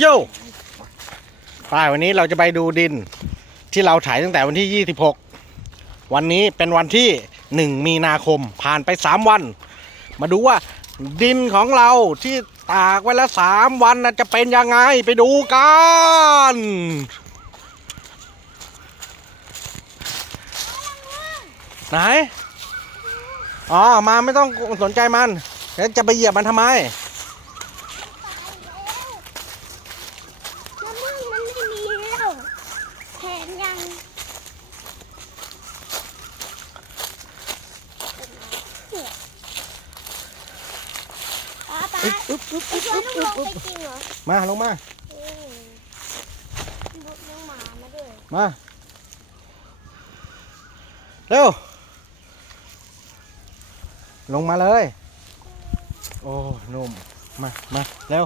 โย่ไปวันนี้เราจะไปดูดินที่เราถ่ายตั้งแต่วันที่ 26 วันนี้เป็นวันที่ 1 มีนาคมผ่านไป 3 วัน มาดูว่าดินของเราที่ตากไว้แล้ว 3 วันจะเป็นยังไงไปดูกันไหน อ๋อ มาไม่ต้องสนใจมัน แล้วจะไปเหยียบมันทำไม มะม่วงมันไม่มีแล้วแถมยัง ป้าป้าอึ๊บอึ๊บอึ๊บไอ้อึ๊เจ้าบต้องอึ๊ลงอึ๊บไปจริงเหรอมาลงมาอืมรถน้องหมามาด้วยมา เร็ว ลงมาเลย โอ้นุ่มมามาเร็ว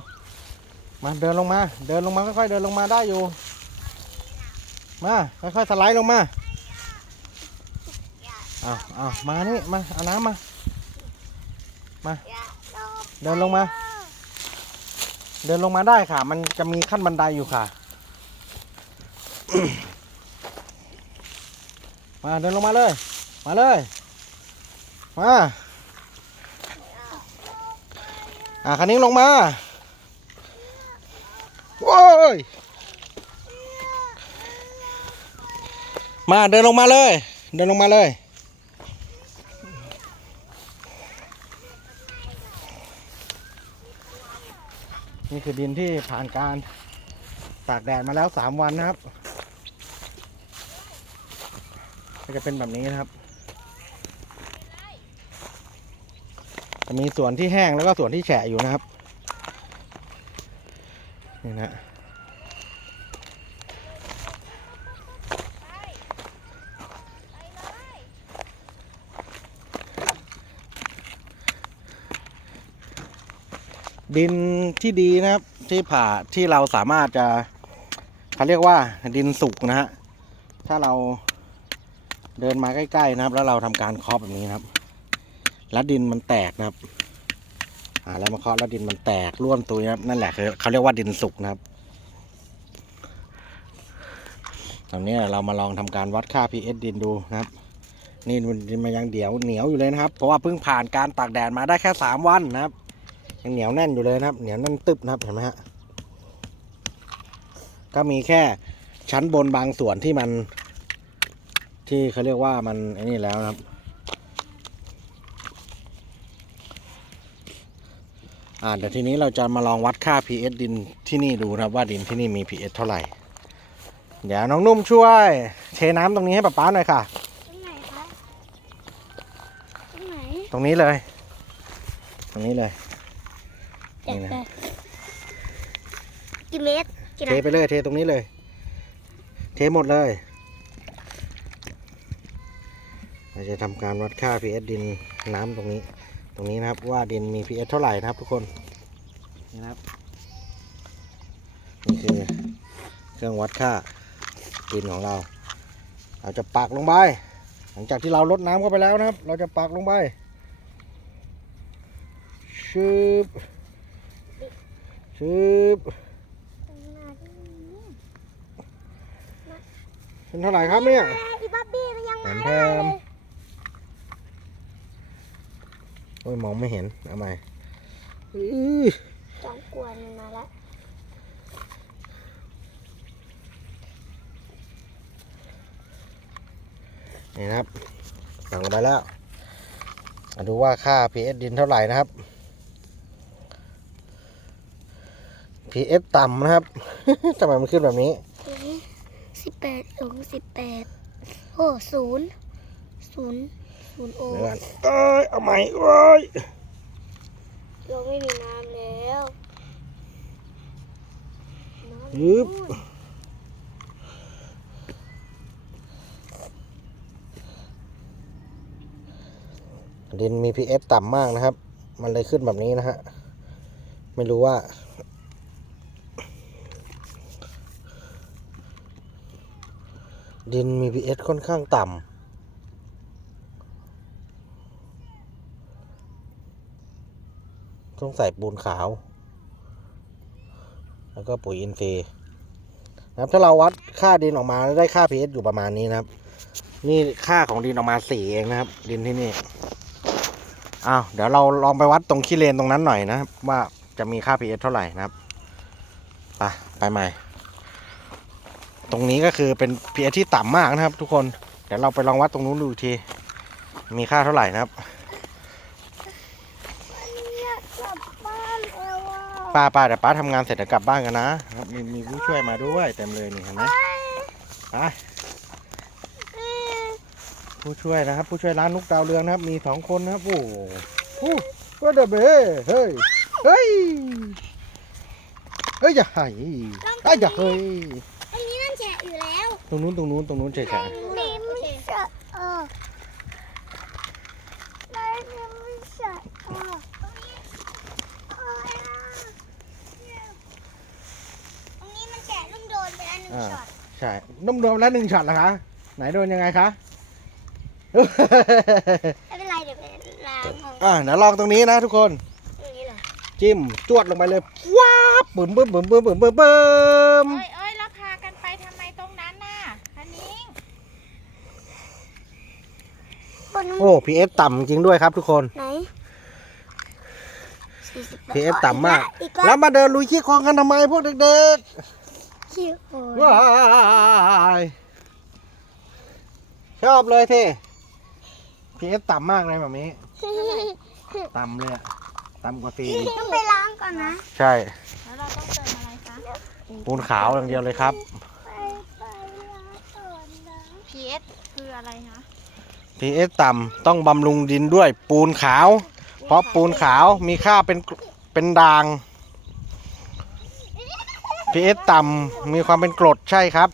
มาเดินลงมา เดินลงมาค่อยๆเดินลงมาได้อยู่ มาค่อยๆสไลด์ลงมาเอาเอามานี่มาเอาน้ำมา เดินลงมา เดินลงมาได้ค่ะ มันจะมีขั้นบันไดอยู่ค่ะ มาเดินลงมาเลย มาเลย มาอะคันนี้ลงมาโว้ย มาเดินลงมาเลย เดินลงมาเลย นี่คือดินที่ผ่านการตากแดดมาแล้วสามวันนะครับก็จะเป็นแบบนี้นะครับ จะมีส่วนที่แห้งแล้วก็ส่วนที่แฉะอยู่นะครับ นี่นะ ดินที่ดีนะครับที่ผ่าที่เราสามารถจะเขาเรียกว่าดินสุกนะฮะถ้าเราเดินมาใกล้ๆนะครับ แล้วเราทำการเคาะแบบนี้นะครับ แล้วดินมันแตกนะครับอ่าแล้วมาเคาะแล้วดินมันแตกร่วนตัวนะครับนั่นแหละคือเขาเรียกว่าดินสุกนะครับตอนนี้เรามาลองทำการวัดค่า pH ดินดูนะครับ นี่มันดินมันยังเดียวเหนียวอยู่เลยนะครับ เพราะว่าเพิ่งผ่านการตากแดดมาได้แค่สามวันนะครับ ยังเหนียวแน่นอยู่เลยนะครับ เหนียวแน่นตึบนะครับเห็นไหมฮะก็มีแค่ชั้นบนบางส่วนที่มัน ที่เขาเรียกว่ามันไอ้นี่แล้วนะครับอ่าเดี๋ยวทีนี้เราจะมาลองวัดค่า pH ดินที่นี่ดูนะครับว่าดินที่นี่มี pH เท่าไหร่ เดี๋ยวน้องนุ่มช่วย เทน้ำตรงนี้ให้ป๊าป๊าหน่อยค่ะ ตรงไหนคะ ตรงไหน ตรงนี้เลย ตรงนี้เลยจัด นี่นะไปกี่เมตรกี่เทไปเลยเทตรงนี้เลย เทหมดเลยเราจะทำการวัดค่า pH ดินน้ำตรงนี้ ตรงนี้นะครับว่าดินมี pH เท่าไหร่นะครับทุกคนนี่นะครับนี่คือเครื่องวัดค่าดินของเรา เราจะปักลงไป หลังจากที่เราลดน้ำเข้าไปแล้วนะครับ เราจะปักลงไปชึบ ชึบเป็นเท่าไหร่ครับเนี่ยอีบ๊อบบี้มันยังมามแถเลยมโอ้ยมองไม่เห็นเอาใหม่อื้อสองกวนมาแล้วนี่นะครับสั่งไปแล้วมาดูว่าค่า pH ดินเท่าไหร่นะครับ pH ต่ำนะครับ ทำไมมันขึ้นแบบนี้สิบแปดองสิบแปดโอ้ศูนย์ศูนย์ศูนย์โอเดี๋ยวก่อนเอ้ยเอาใหม่เอ้ยเราไม่มีน้ำแล้วน้ำยึบนู่นดินมี pH ต่ำมากนะครับ มันเลยขึ้นแบบนี้นะฮะ ไม่รู้ว่า ดินมี pH ค่อนข้างต่ำต้องใส่ปูนขาว แล้วก็ปุ๋ยอินทรีย์นะครับถ้าเราวัดค่าดินออกมาได้ค่า pH อยู่ประมาณนี้นะครับ นี่ค่าของดินออกมาสี่เองนะครับ ดินที่นี่อ้าวเดี๋ยวเราลองไปวัดตรงขี้เลนตรงนั้นหน่อยนะครับ ว่าจะมีค่า pH เท่าไหร่นะครับ ไป ไปใหม่ ตรงนี้ก็คือเป็น pH ที่ต่ำมากนะครับ ทุกคนเดี๋ยวเราไปลองวัดตรงนู้นดูอีกที มีค่าเท่าไหร่นะครับ อยากกลับบ้านแล้วอะป้าป้าเดี๋ยวป้าทำงานเสร็จเดี๋ยวกลับบ้านกันนะครับมีมีผู้ช่วยมาด้วยเต็มเลยนี่เห็นไหมไปผู้ช่วยนะครับ ผู้ช่วยร้านนุกดาวเรืองนะครับ มีสองคนนะครับโอ้โหก็เดเบ้เฮ้ยเฮ้ยเฮ้ยอย่าไห้ไอ้ยอย่าเฮ้ย ตรงนู้นตรงนู้นตรงนู้นเฉยนี่ไม่แฉะออกนี่ไม่แฉะออกตรงนี้มันแฉะลุ่มโดนไปอันหนึ่งช็อตๆใช่นุ่มโดนแล้วหนึ่งช็อตนะคะ ไหนโดนยังไงคะ ไม่เป็นไรเดี๋ยวไปล้างเอาอะเดี๋ยวลองตรงนี้นะทุกคนอย่างนี้เหรอจิ้มจวดลงไปเลยว้าบบึ้มบึ้มบึ้มบึ้มบึ้มบึ้มบึ้มเอ้ยเอ้ยแล้วพากันไปทำไมตรงนั้นน่ะคันนิ้ง บนโอ้ pH ต่ำจริงด้วยครับทุกคน ไหน48 pH ต่ำมาก อีกแล้แล้ววมาเดินลุยขี้คลองกันทำไมพวกเด็กขี้โคๆว้ายชอบเลยที่ pH ต่ำมากเลยแบบนี้ต่ำเลยอะต่ำกว่าสี่อีกต้องไปล้างก่อนนะ ใช่แล้วเราต้องเติมอะไรคะ ปูนขาวอย่างเดียวเลยครับ ไปไปล้างก่อนนะ pH คืออะไรคะ pH ต่ำต้องบำรุงดินด้วยปูนขาว เพราะปูนขาวมีค่าเป็นเป็นด่าง pH ต่ำมีความเป็นกรดใช่ครับ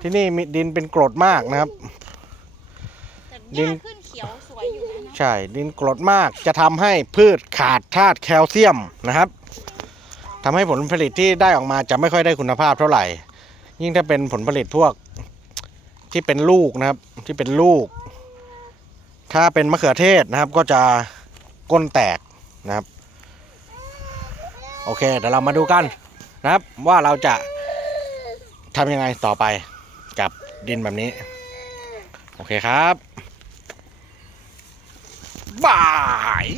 ที่นี่มีดินเป็นกรดมากนะครับ ดินขึ้นเขียวสวยอยู่นะนะใช่ดินกรดมากจะทำให้พืชขาดธาตุแคลเซียมนะครับทำให้ผลผลิตที่ได้ออกมาจะไม่ค่อยได้คุณภาพเท่าไหร่ ยิ่งถ้าเป็นผลผลิตพวกที่เป็นลูกนะครับที่เป็นลูก ถ้าเป็นมะเขือเทศนะครับก็จะก้นแตกนะครับ โอเคเดี๋ยวเรามาดูกันนะครับว่าเราจะทำยังไงต่อไปกับดินแบบนี้ โอเคครับบาย